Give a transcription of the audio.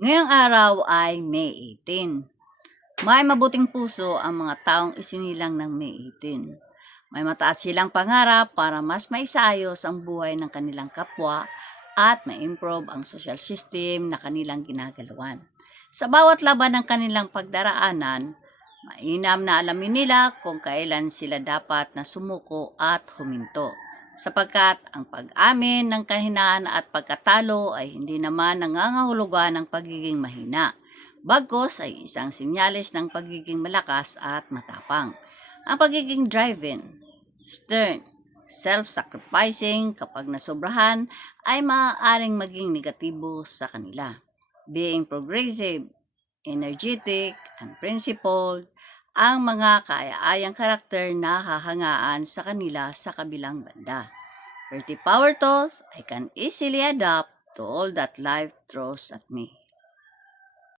Ngayong araw ay May 18. May mabuting puso ang mga taong isinilang ng May 18. May mataas silang pangarap para mas maisayos ang buhay ng kanilang kapwa at ma-improve ang social system na kanilang ginagalawan. Sa bawat laban ng kanilang pagdaraanan, mainam na alamin nila kung kailan sila dapat na sumuko at huminto. Sapagkat ang pag-amin ng kahinaan at pagkatalo ay hindi naman nangangahulugan ng pagiging mahina. Bagkus ay isang sinyalis ng pagiging malakas at matapang. Ang pagiging driven, stern, self-sacrificing kapag nasobrahan ay maaaring maging negatibo sa kanila. Being progressive, energetic, and principled, ang mga kaaya-ayang karakter na hahangaan sa kanila sa kabilang banda. Pretty power to, I can easily adapt to all that life throws at me.